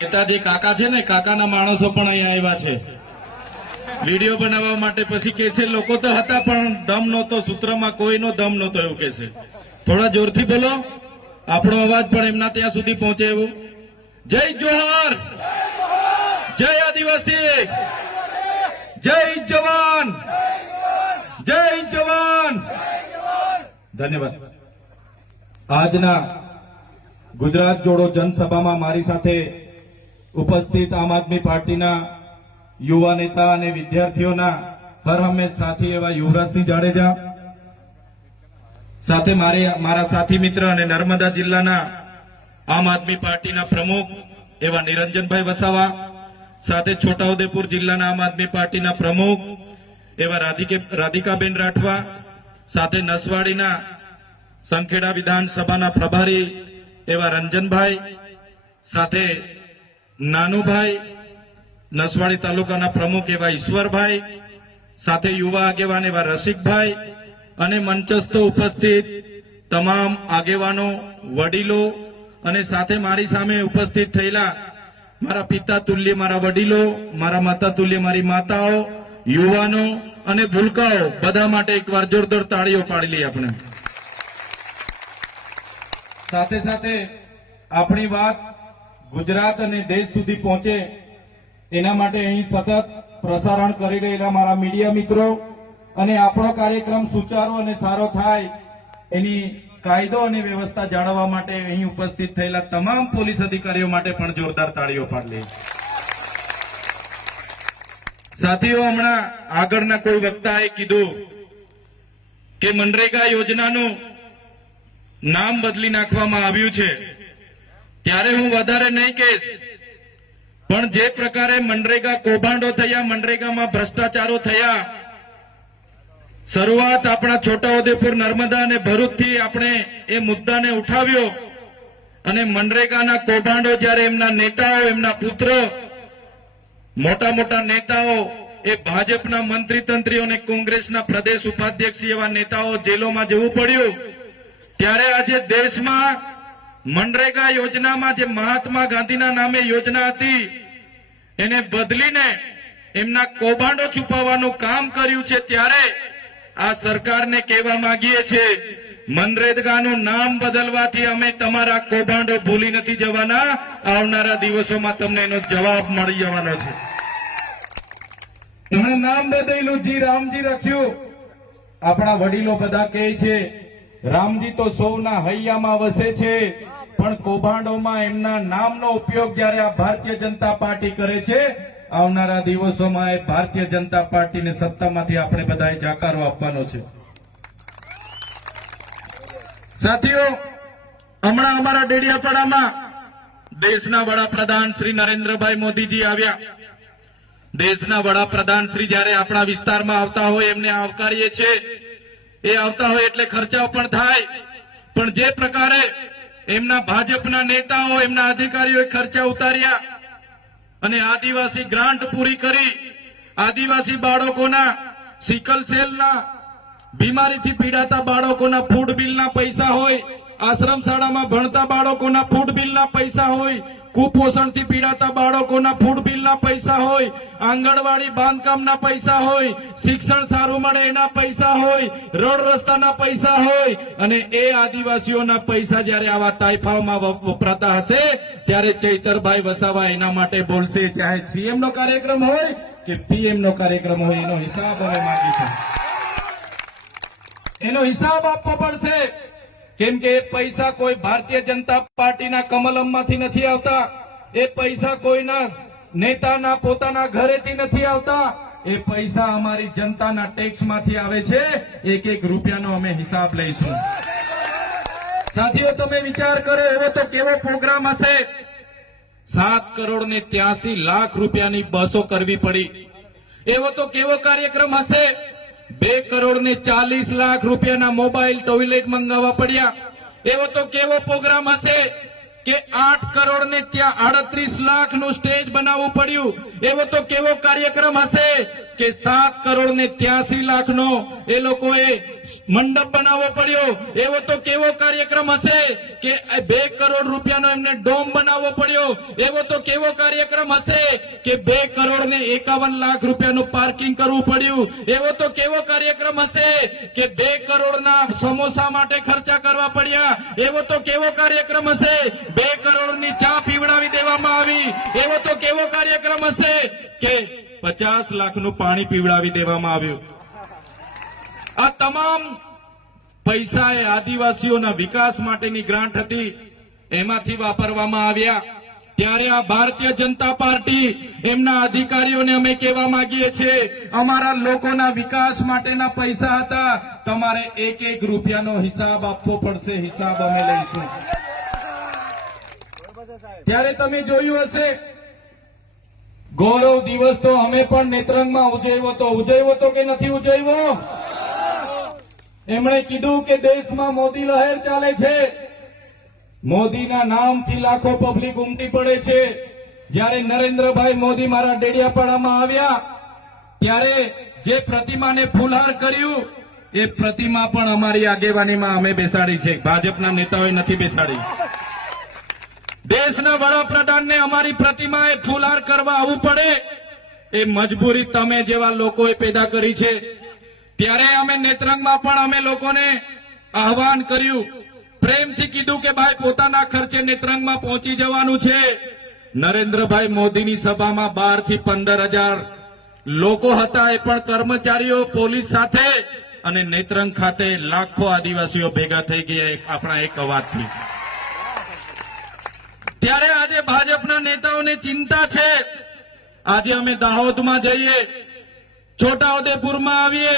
નેતાજી કાકા છે ને, કાકાના માણસો પણ અહીંયા આવ્યા છે વિડીયો બનાવવા માટે. પછી કે છે લોકો તો હતા પણ દમ નહોતો, સૂત્રમાં કોઈનો દમ નહોતો એવું કે છે. થોડા જોરથી બોલો, આપણો અવાજ પણ એમના ત્યાં સુધી પહોંચે એવું. જય જોહર, જય આદિવાસી, જય જવાન, જય જવાન. ધન્યવાદ. આજના ગુજરાત જોડો જનસભામાં મારી સાથે ઉપસ્થિત આમ આદમી પાર્ટીના યુવા નેતા અને વિદ્યાર્થીઓના હર હંમેશ સાથી એવા યુવરાજસિંહ જાડેજા, સાથે મારા સાથી મિત્ર અને નર્મદા જિલ્લાના આમ આદમી પાર્ટીના પ્રમુખ એવા નિરંજનભાઈ વસાવા, સાથે છોટાઉદેપુર જિલ્લાના આમ આદમી પાર્ટીના પ્રમુખ એવા રાધિકાબેન રાઠવા, સાથે નસવાડીના સંખેડા વિધાનસભાના પ્રભારી એવા રંજનભાઈ, સાથે નાનુભાઈ નસવાડી તાલુકાના પ્રમુખ એવા ઈશ્વરભાઈ, સાથે યુવા આગેવાન એવા રસિકભાઈ અને મંચસ્થ ઉપસ્થિત તમામ આગેવાનો, વડીલો અને સાથે મારી સામે ઉપસ્થિત થયેલા મારા પિતા તુલ્ય મારા વડીલો, મારા માતા તુલ્ય મારી માતાઓ, યુવાનો અને ભૂલકાઓ બધા માટે એકવાર જોરદાર તાળીઓ પાડી લઈએ આપણે. સાથે સાથે આપણી વાત ગુજરાત અને દેશ સુધી પહોંચે એના માટે અહીં સતત પ્રસારણ કરી રહેલા મારા મીડિયા મિત્રો અને આપણો કાર્યક્રમ સુચારો અને સારો થાય એની કાયદો અને વ્યવસ્થા જાળવવા માટે અહીં ઉપસ્થિત થયેલા તમામ પોલીસ અધિકારીઓ માટે પણ જોરદાર તાળીઓ પાડી. સાથીઓ, હમણાં આગળના કોઈ વક્તાએ કીધું કે મનરેગા યોજનાનું નામ બદલી નાખવામાં આવ્યું છે, ત્યારે હું વધારે નહીં કહીશ, પણ જે પ્રકારે મનરેગા કૌભાંડો થયા, મનરેગામાં ભ્રષ્ટાચારો થયા, શરૂઆત આપણા છોટાઉદેપુર, નર્મદા અને ભરૂચથી આપણે એ મુદ્દાને ઉઠાવ્યો અને મનરેગાના કૌભાંડો જ્યારે એમના નેતાઓ, એમના પુત્ર, મોટા મોટા નેતાઓ, એ ભાજપના મંત્રી તંત્રીઓ અને કોંગ્રેસના પ્રદેશ ઉપાધ્યક્ષ એવા નેતાઓ જેલોમાં જવું પડ્યું, ત્યારે આજે દેશમાં મનરેગા યોજનામાં જે મહાત્મા ગાંધીના નામે યોજના હતી એને બદલીને એમના કૌભાંડો છુપાવવાનું કામ કર્યું છે. ત્યારે આ સરકારને કહેવા માંગીએ છીએ, મનરેગાનું નામ બદલવાથી અમે તમારા કૌભાંડો ભૂલી નથી જવાના. આવનારા દિવસોમાં તમને એનો જવાબ મળી જવાનો છે. એમણે નામ બદલ્યું, જી રામજી રાખ્યું. આપણા વડીલો બધા કહે છે રામજી તો સૌના હૈયામાં વસે છે, પણ કૌભાંડોમાં એમના નામનો ઉપયોગ જ્યારે આ ભારતીય જનતા પાર્ટી કરે છે, આવનારા દિવસોમાં એ ભારતીય જનતા પાર્ટીને સત્તામાંથી આપણે બધાએ જાકારો આપવાનો છે. સાથીઓ, હમણાં અમારા ડેડિયાપાડામાં દેશના વડાપ્રધાન શ્રી નરેન્દ્રભાઈ મોદીજી આવ્યા. દેશના વડાપ્રધાન શ્રી જ્યારે આપણા વિસ્તારમાં આવતા હોય એમને આવકારીએ છીએ. એ આવતા હોય એટલે ખર્ચાઓ પણ થાય, પણ જે પ્રકારે એમના ભાજપના નેતાઓ, એમના અધિકારીઓએ ખર્ચા ઉતાર્યા અને આદિવાસી ગ્રાન્ટ પૂરી કરી, આદિવાસી બાળકોના સિકલ સેલના બીમારીથી પીડાતા બાળકોના ફૂડ બિલના પૈસા હોય, આશ્રમ શાળામાં ભણતા બાળકોના ફૂડ બિલના પૈસા હોય, કુપોષણથી પીડાતા બાળકોના ફૂડ બિલના પૈસા હોય, આંગણવાડી બાંધકામના પૈસા હોય, શિક્ષણ સારું મળે એના પૈસા હોય, રોડ રસ્તાના પૈસા હોય, અને એ આદિવાસીઓના પૈસા જ્યારે આવા તાઇફાઓમાં વપરાતા હશે ત્યારે ચૈતરભાઈ વસાવા એના માટે બોલશે. ચાહે સીએમ નો કાર્યક્રમ હોય કે પીએમ નો કાર્યક્રમ હોય, એનો હિસાબ હવે માંગી છે. એનો હિસાબ આપવો પડશે. કેમ કે એ પૈસા કોઈ ભારતીય જનતા પાર્ટીના કમલમમાંથી નથી આવતા, એ પૈસા કોઈના નેતાના પોતાના ઘરેથી નથી આવતા, એ પૈસા અમારી જનતાના ટેક્સમાંથી આવે છે. એક એક રૂપિયાનો અમે હિસાબ લઈશું. સાથીઓ, તમે વિચાર કરો, એવો તો કેવો પ્રોગ્રામ હશે, 7,83,00,000 રૂપિયાની બસો કરવી પડી. એવો તો કેવો કાર્યક્રમ હશે, 2,40,00,000 રૂપિયાના મોબાઈલ ટોયલેટ મંગાવવા પડ્યા. એવો તો કેવો પ્રોગ્રામ હશે કે 8,38,00,000 નું સ્ટેજ બનાવવું પડ્યું. એવો તો કેવો કાર્યક્રમ હશે કે 7 કરોડ ને 83 લાખનો એ લોકોએ મંડપ બનાવવો પડ્યો. એવો તો કેવો કાર્યક્રમ હશે કે 2 કરોડ રૂપિયાનો એમને ડોમ બનાવવો પડ્યો. એવો તો કેવો કાર્યક્રમ હશે કે 2 કરોડ ને 51 લાખ રૂપિયાનું પાર્કિંગ કરવું પડ્યું. એવો તો કેવો કાર્યક્રમ હશે કે 2 કરોડના સમોસા માટે ખર્ચા કરવા પડ્યા. એવો તો કેવો કાર્યક્રમ હશે 2 કરોડની ચા પીવડાવી દેવામાં આવી. એવો તો કેવો કાર્યક્રમ હશે કે 50 લાખનું પાણી પીવડાવી દેવામાં આવ્યું. આ તમામ પૈસા એ આદિવાસીઓના વિકાસ માટેની ગ્રાન્ટ હતી, એમાંથી વાપરવામાં આવ્યા. ત્યારે આ ભારતીય જનતા પાર્ટી એમના અધિકારીઓને અમે કહેવા માંગીએ છીએ, અમારા લોકોના વિકાસ માટેના પૈસા હતા, તમારે 1-1 રૂપિયાનો હિસાબ આપવો પડશે, હિસાબ અમે લઈશું. ત્યારે તમે જોયું હશે ગૌરવ દિવસ તો અમે પણ નેત્રંગમાં ઉજવ્યો તો કે નથી ઉજવ્યો? એમણે કીધું કે દેશમાં મોદી લહેર ચાલે છે, મોદીના નામથી લાખો પબ્લિક ઉમટી પડે છે. જ્યારે નરેન્દ્રભાઈ મોદી મારા ડેડિયાપાડામાં આવ્યા ત્યારે જે પ્રતિમાને ફૂલહાર કર્યું એ પ્રતિમા પણ અમારી આગેવાનીમાં અમે બેસાડી છે, ભાજપના નેતાઓએ નથી બેસાડી. દેશના વડાપ્રધાનને અમારી પ્રતિમાએ ફૂલહાર કરવા આવવું પડે એ મજબૂરી તમે જેવા લોકોએ પેદા કરી છે. ત્યારે અમે નેત્રંગમાં પણ અમે લોકોને આહવાન કર્યું, પ્રેમથી કીધું કે ભાઈ પોતાના ખર્ચે નેત્રંગમાં પહોંચી જવાનું છે. નરેન્દ્રભાઈ મોદીની સભામાં 12 થી 15,000 લોકો હતા, એ પણ કર્મચારીઓ પોલીસ સાથે, અને નેત્રંગ ખાતે લાખો આદિવાસીઓ ભેગા થઈ ગયા આપણા એક અવાજથી. ત્યારે આજે ભાજપના નેતાઓને ચિંતા છે. આજે અમે દાહોદમાં જઈએ, છોટાઉદેપુરમાં આવીએ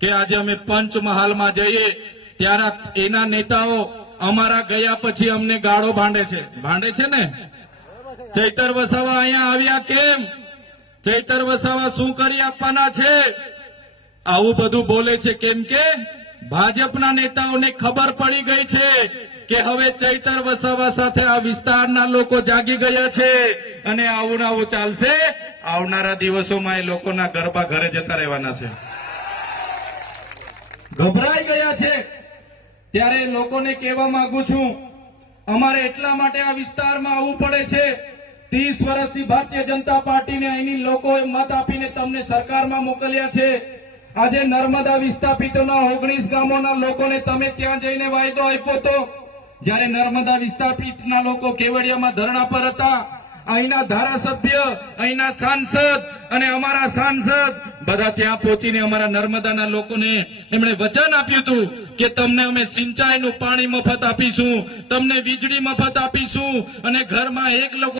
કે આજે અમે પંચમહાલમાં જઈએ, ત્યારે એના નેતાઓ અમારા ગયા પછી અમને ગાળો ભાંડે છે ને. ચૈતર વસાવા અહીંયા આવ્યા કેમ? ચૈતર વસાવા શું કરી આપવાના છે? આવું બધું બોલે છે કેમ કે ભાજપના નેતાઓને ખબર પડી ગઈ છે કે હવે ચૈતર વસાવા સાથે આ વિસ્તારના લોકો જાગી ગયા છે અને આવું ને આવું ચાલશે. આવનારા દિવસોમાં એ લોકોના ગરબા ઘરે જતા રહેવાના છે. ગભરાઈ ગયા છે. ત્યારે લોકોને કહેવા માંગુ છું, અમારે એટલા માટે આ વિસ્તારમાં આવવું પડે છે. 30 વર્ષથી ભારતીય જનતા પાર્ટીને અહીંની લોકોએ મત આપીને તમને સરકારમાં મોકલ્યા છે. આજે નર્મદા વિસ્થાપિતોના 19 ગામોના લોકોને તમે ત્યાં જઈને વાયદો આપ્યો હતો. જ્યારે નર્મદા વિસ્થાપિતના લોકો કેવડિયામાં ધરણા પર હતા, અહીંના ધારાસભ્ય, અહીંના સાંસદ અને અમારા સાંસદ બધા ત્યાં પહોંચીને અમારા નર્મદાના લોકોને એમણે વચન આપ્યું હતું કે તમને અમે સિંચાઈનું પાણી મફત આપીશું, તમને વીજળી મફત આપીશું અને ઘરમાં 1 લોકો